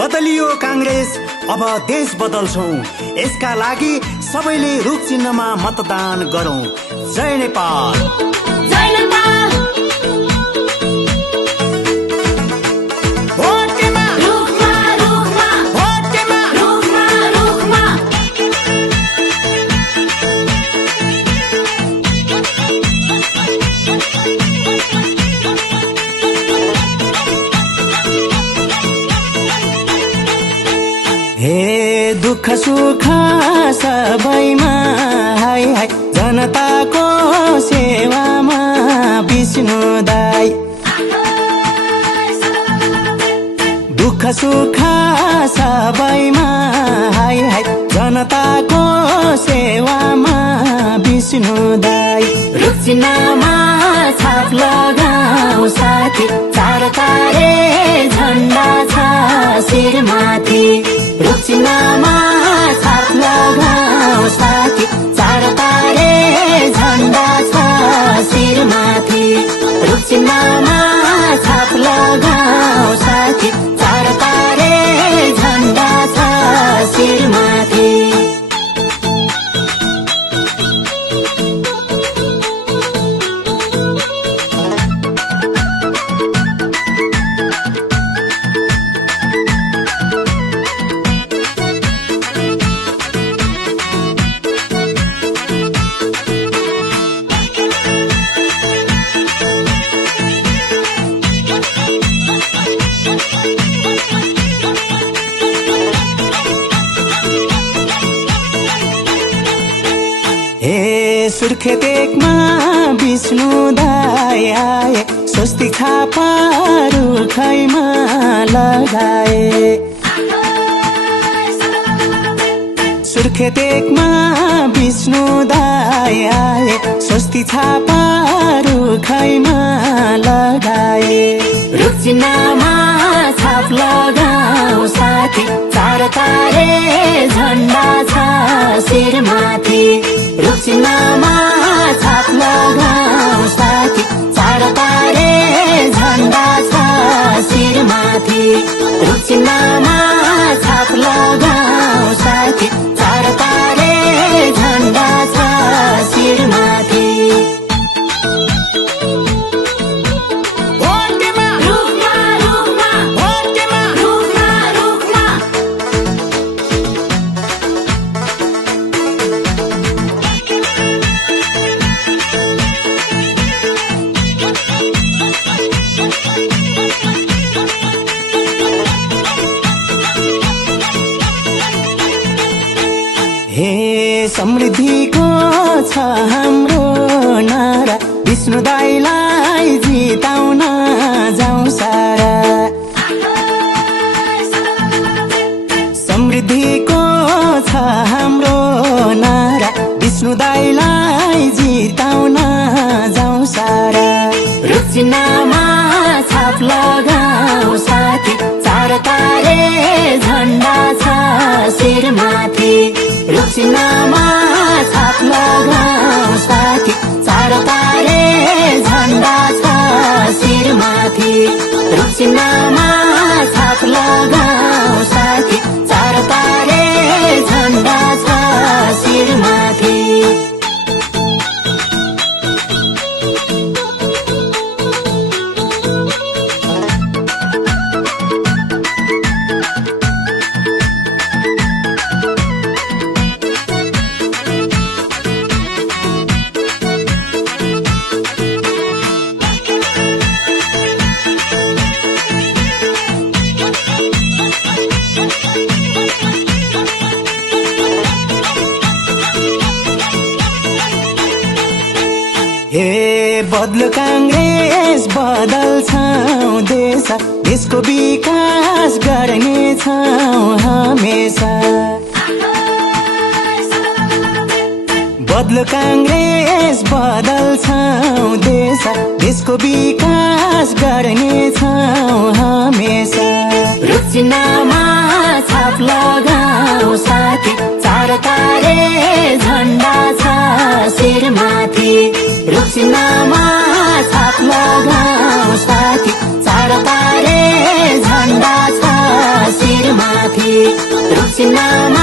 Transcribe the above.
बदलियो कांग्रेस, अब देश बदल्छौं। यसका लागि सबैले रुख चिन्हमा मतदान गरौं। जय नेपाल, जय नेपाल। हे दुःख सुख सबैमा हाय हाय, जनताको सेवामा विष्णु दाई। दुःख सुख सबैमा हाय हाय, जनताको सेवामा विष्णु दाई। रुख चिन्हमा छाप लगाऊ साथी, चार तारे झण्डा छ शिरमाथि। रुख चिन्हमा छाप लगाऊ साथी, चार तारे झण्डा छ शिरमाथि। रुख चिन्हमा छाप लगाऊ साथी, चार तारे झण्डा छ शिरमाथि। सुर्खेतेकमा विष्णु दाई आए, स्वस्ति छापा रुखैमा लगाए। सुर्खेतेकमा विष्णु दाई आए, स्वस्ति छापा रुखैमा लगाए। रुख चिन्हमा छाप लगाऊ साथी, चार तारे झण्डा छ शिरमाथि। रुख चिन्हमा छाप लगाऊ साथी, चार तारे झण्डा छ शिरमाथि। रुख चिन्हमा छाप लगाऊ साथी, चार तारे झण्डा छ शिरमाथि। हे समृद्धिको छ हाम्रो नारा, विष्णु दाईलाई जिताउन जाउँ सारा। समृद्धिको छ हाम्रो नारा, विष्णु दाईलाई जिताउन जाउँ सारा। रुख चिन्हमा छाप लगाऊ साथी, चार तारे झण्डा छ शिरमाथि। रुख चिन्हमा छाप लगाऊ साथी, चार तारे झण्डा छ शिरमाथि। रुख चिन्हमा छाप लगाऊ साथी, चार तारे झण्डा छ शिरमाथि। हे बदल कांग्रेस, बदल्छौं देश, देशको विकास गर्नेछौं हमेशा। बदल कांग्रेस, बदल्छौं देश, देशको विकास गर्नेछौं हमेशा। रुख चिन्हमा छाप लगाऊ साथी, चार तारे झण्डा छ शिरमाथि। रुख चिन्हमा छाप लगाऊ साथी, चार तारे झण्डा छ शिरमा। रुख चिन्हमा